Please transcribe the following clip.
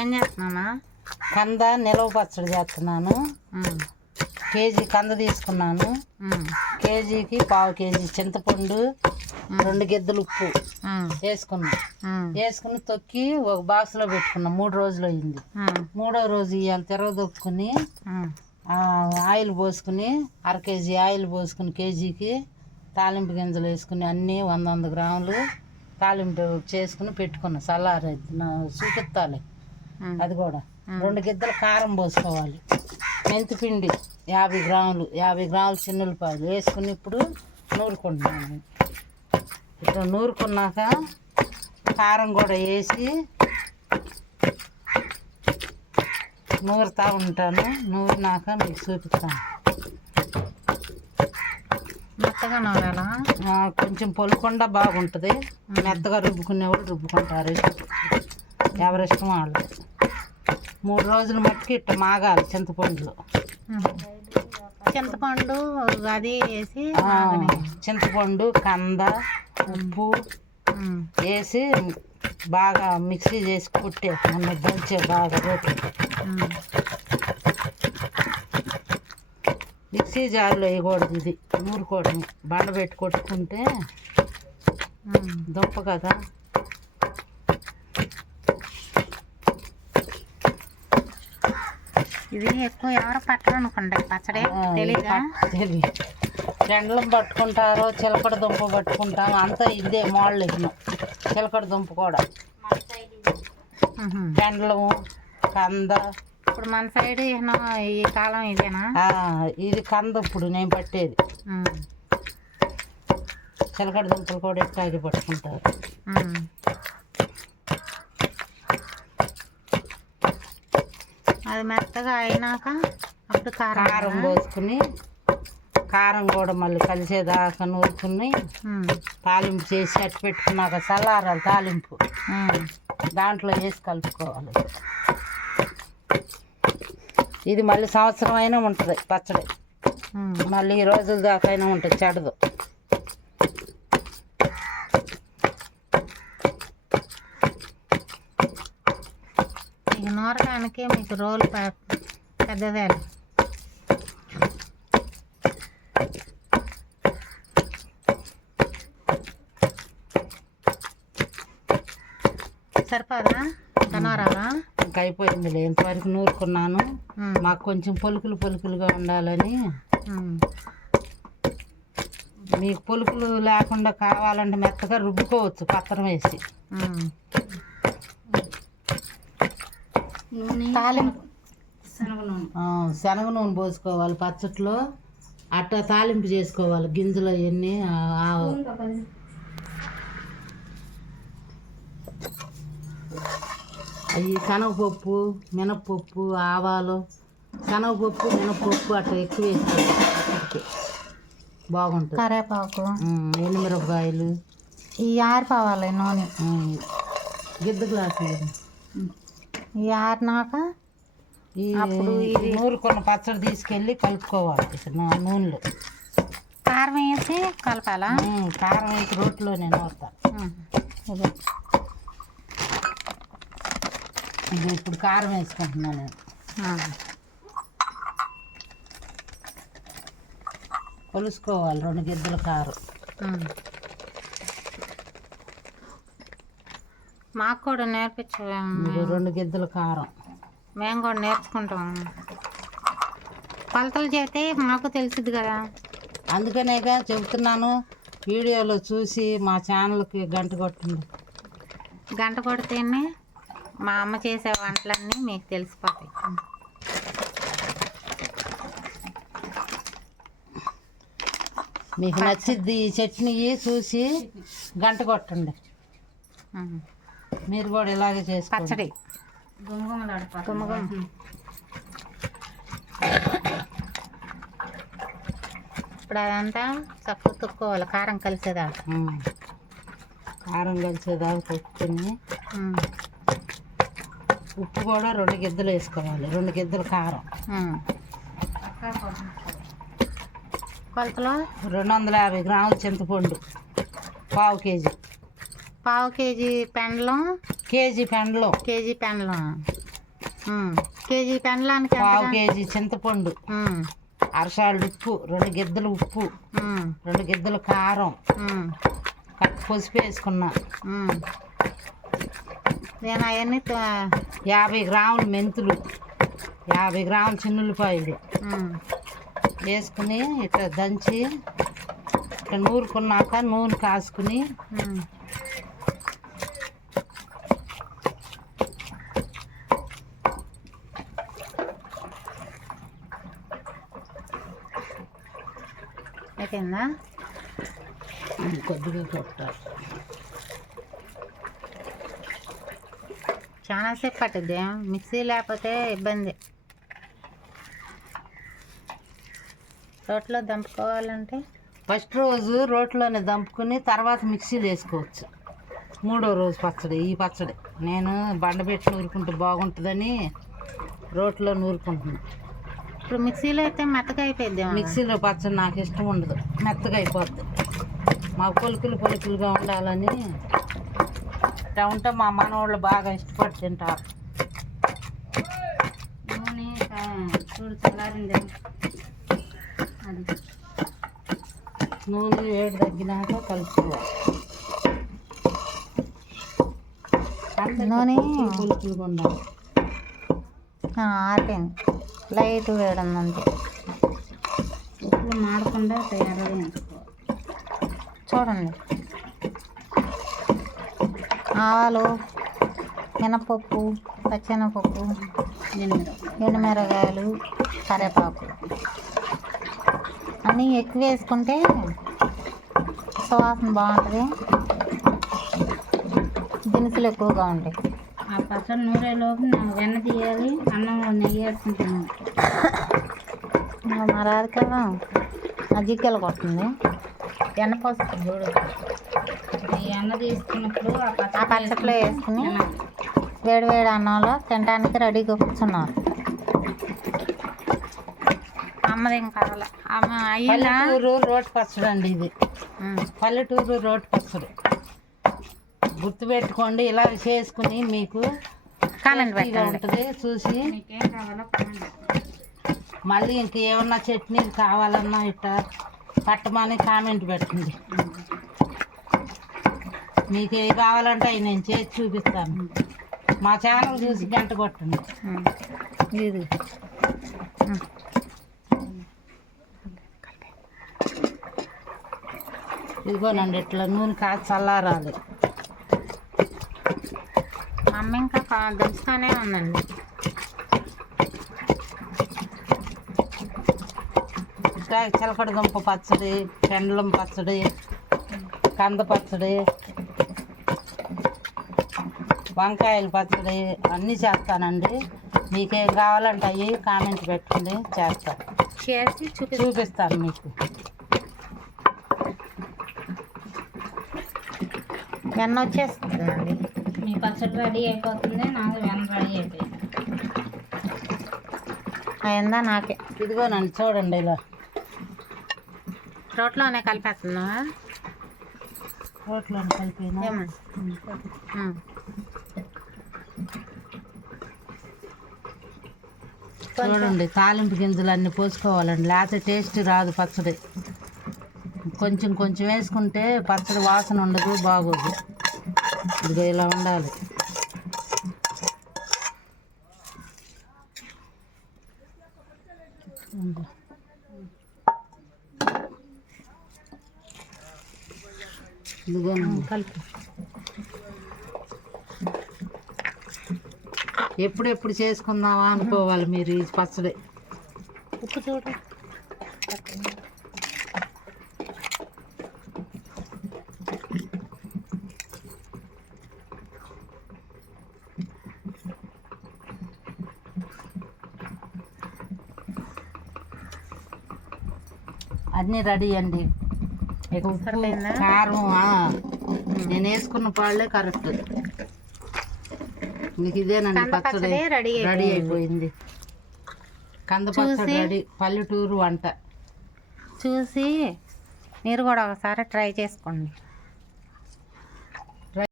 ఏం చేస్తున్నామా? కంద నిలవ పచ్చడి చేస్తున్నాను. కేజీ కంద తీసుకున్నాను. కేజీకి 1/2 కేజీ చింతపండు, 2 గిద్దలు ఉప్పు వేసుకుని తొక్కి ఒక బాక్స్లో పెట్టుకున్నాం. 3 రోజులు అయింది. 3వ రోజు ఇవాళ తిరగదొక్కుని ఆయిల్ పోసుకుని 1/2 కేజీ ఆయిల్ పోసుకుని కేజీకి తాలింపు గింజలు వేసుకుని అన్నీ 100 గ్రాములు తాలింపు చేసుకుని పెట్టుకున్నాం. చల్లారి చూపిస్తాలి. అది కూడా 2 గిద్దలు కారం పోసుకోవాలి. మెంతిపిండి 50 గ్రాములు, 50 గ్రాములు చిన్నులపాయలు వేసుకుని ఇప్పుడు నూరుకుంటున్నాను. ఇట్లా నూరుకున్నాక కారం కూడా వేసి నూరుతూ ఉంటాను. నూరినాక మీకు చూపిస్తాను. మెత్తగా నూరాలా? కొంచెం పొలకుండా బాగుంటుంది. మెత్తగా రుబ్బుకునేవాళ్ళు రుబ్బుకుంటారు. ఎవరిష్టం వాళ్ళు. 3 రోజులు మట్టుకు ఇట్లా మాగాలి చింతపండులో. చింతపండు అది వేసి చింతపండు, కంద, ఉప్పు వేసి బాగా మిక్సీ చేసి కుట్టే మొన్న దంచే బాగా రోటి మిక్సీ జార్లో వేయకూడదు. ఇది నూరుకోవడం బండ పెట్టి కొట్టుకుంటే దుంప కదా. ఇది ఎక్కువ ఎవరు పట్టరు అనుకుంటారు పచ్చడి. తెలీదా? తెలియదు. రెండలం పట్టుకుంటారో చిలకడ దుంప పట్టుకుంటాము. అంతా ఇదే మోడల్ ఇవ్వను. చిలకడ దుంప కూడా రెండలము, కంద. ఇప్పుడు మన సైడ్ ఈ కాలం ఇదేనా? ఇది కంద ఇప్పుడు నేను పట్టేది. చిలకడ దుంపలు కూడా ఇట్లాగే పట్టుకుంటారు. అది మెత్తగా అయినాక అప్పుడు కారం పోసుకుని కారం కూడా మళ్ళీ కలిసేదాకా నూరుకుని తాలింపు చేసి అట్టు పెట్టుకున్నాక చల్లారాలి. తాలింపు దాంట్లో వేసి కలుపుకోవాలి. ఇది మళ్ళీ సంవత్సరం అయినా ఉంటుంది పచ్చడి. మళ్ళీ ఈ రోజుల దాకా అయినా ఉంటుంది, చెడదు. ఇక నూరడానికి మీకు రోలు పెద్దదే. సరిపోదా? నూరాలా? ఇంకా అయిపోయింది. ఇంతవరకు నూరుకున్నాను. మాకు కొంచెం పొలుకులుగా ఉండాలని. మీకు పొలుకులు లేకుండా కావాలంటే మెత్తగా రుబ్బుకోవచ్చు పత్రం వేసి. తాలింపు శనగ నూనె పోసుకోవాలి పచ్చట్లో. అట్టా తాలింపు చేసుకోవాలి. గింజలు అవన్నీ అవి శనగపప్పు, మినప్పప్పు, ఆవాలు, శనగపప్పు, మినప్పప్పు అట్లా ఎక్కువ వేసుకోవాలి. బాగుంటుంది. కరేపాకు, ఎండుమిరపకాయలు ఈ ఆరిపోవాలి నూనె. గిద్ద గ్లాసులు ఈ ఆరినాక అప్పుడు ఇది నూరుకున్న పచ్చడి తీసుకెళ్ళి కలుపుకోవాలి నూనెలో. కారం వేసి కలపాలా? కారం వేసి రోట్లో నేను నూరుతాను. ఇది ఇప్పుడు కారం వేసుకుంటున్నాను నేను. కొలుసుకోవాలి 2 గిద్దల కారం. మాకు కూడా నేర్పించాము. 2 గిద్దల కారం మేము కూడా నేర్చుకుంటాం. కొలతలు చేస్తే మాకు తెలిసింది కదా. అందుకనేగా చెబుతున్నాను. వీడియోలో చూసి మా ఛానల్కి గంట కొట్టండి. గంట కొడితేనే మా అమ్మ చేసే వంటలన్నీ మీకు తెలిసిపోతాయి. మీకు నచ్చిద్ది ఈ చట్నీ చూసి గంట కొట్టండి. మీరు కూడా ఇలాగే చేసి పచ్చడి ఇప్పుడు అదంతా చక్కగా తొక్కుకోవాలి. కారం కలిసేదాకా తొక్కుని ఉప్పు కూడా 2 గిద్దలు వేసుకోవాలి. 2 గిద్దలు కారం. కొలతలో 250 గ్రాముల చింతపండు, 1/2 కేజీ పావు కేజీ పెండలం, కేజీ పెండలం, కేజీ పెండలం, కేజీ పెండలానికి పావు కేజీ చింతపండు, అరసాలు ఉప్పు, 2 గిద్దలు ఉప్పు, 2 గిద్దలు కారం, పసుపు వేసుకున్నా. నేను అవన్నీ 50 గ్రాములు మెంతులు, 50 గ్రాములు చిన్నుల్లిపాయలు వేసుకుని ఇట్లా దంచి ఇట్లా నూరుకున్నాక నూనె కాసుకుని అయిపోయిందా? కొద్దిగా కొట్టాలి. చాలాసేపు పట్టుద్ది, మిక్సీ లేకపోతే ఇబ్బంది. రోట్లో దంపుకోవాలంటే ఫస్ట్ రోజు రోట్లోనే దంపుకుని తర్వాత మిక్సీలో వేసుకోవచ్చు. 3వ రోజు పచ్చడి. ఈ పచ్చడి నేను బండబెట్టి నూరుకుంటే బాగుంటుందని రోట్లో నూరుకుంటున్నాను. ఇప్పుడు మిక్సీలో అయితే మెత్తగా అయిపోయింది. మిక్సీలో పచ్చడి నాకు ఇష్టం ఉండదు, మెత్తగా అయిపోద్ది. మా పొలుకులుగా ఉండాలని ఇట్లా ఉంటే మా మనవాళ్ళు బాగా ఇష్టపడి తింటారు. చూడు చల్లారింది. అది నూనె వేడి తగ్గినాక కలుపుకోవాలి. నూనె పొలుకులుగా ఉండాలి. ఆరిపోయింది, లైట్ వేడందంతే. ఇప్పుడు మాడకుండా తయారు చూడండి. ఆవాలు, మినపప్పు, పచ్చెనపప్పు, ఎండుమిరగాయలు, కరివేపాకు అన్నీ ఎక్కువ వేసుకుంటే సువాసన బాగుంటుంది, దినుసులు ఎక్కువగా ఉంటాయి. ఆ పచ్చడి నూరేలోపు వెన్న తీయాలి, అన్నం నెయ్యి వేసుకుంటున్నాను. మరి అది కదా జిగ్గలు కొడుతుంది. ఎన్న పోస్తుంది చూడు. ఈ అన్న తీసుకున్నప్పుడు ఆ పచ్చట్లో వేసుకుని వేడి అన్నంలో తినడానికి రెడీగా కూర్చున్నారు. అమ్మది ఏం కావాలి. అమ్మ పల్లెటూరు రోటి పచ్చడి అండి ఇది. పల్లెటూరు రోటి పచ్చడి గుర్తుపెట్టుకోండి. ఇలా చేసుకుని మీకు కామెంట్ ఉంటుంది. చూసి మళ్ళీ ఇంకేమన్నా చట్నీలు కావాలన్నా ఇట్లా పట్టమని కామెంట్ పెట్టండి. మీకు ఏ కావాలంటే అవి నేను చేసి చూపిస్తాను. మా ఛానల్ చూసి గంట కొట్టండి. ఇది ఇదిగోనండి, ఇట్లా నూనె కాచి చల్లారాలి. మా అమ్మ ఇంకా దంచుతూనే ఉందండి. చిలకడ దుంప పచ్చడి, పెండలం పచ్చడి, కంద పచ్చడి, వంకాయల పచ్చడి అన్నీ చేస్తానండి. మీకేం కావాలంటే అవి కామెంట్ పెట్టండి, చేస్తాను. చేసి చూపిస్తాను మీకు. వెన్న వచ్చేస్తుందండి. మీ పచ్చడి రెడీ అయిపోతుంది, నాకు వెన్న రెడీ అయిపోయింది. అయిందా? నాకే. ఇదిగోనండి చూడండి, ఇలా రోట్లోనే కలిపేస్తున్నా. రోట్లోనే కలిపినా చూడండి. తాలింపు గింజలు అన్నీ పోసుకోవాలండి, లేకపోతే టేస్ట్ రాదు పచ్చడి. కొంచెం కొంచెం వేసుకుంటే పచ్చడి వాసన ఉండదు, బాగోదు. ఇదిగో ఇలా ఉండాలి. ఇదిగో కలిపి ఎప్పుడెప్పుడు చేసుకుందామా అనుకోవాలి మీరు ఈ పచ్చడి. ఉప్పు చూడు. అన్నీ రెడీ అండి. ఉప్పు, కారం నేను వేసుకున్న పాళ్ళే కరెక్ట్. మీకు ఇదేనండి పచ్చడి రెడీ అయిపోయింది. కంద పచ్చడి రెడీ. పల్లెటూరు వంట చూసి మీరు కూడా ఒకసారి ట్రై చేసుకోండి.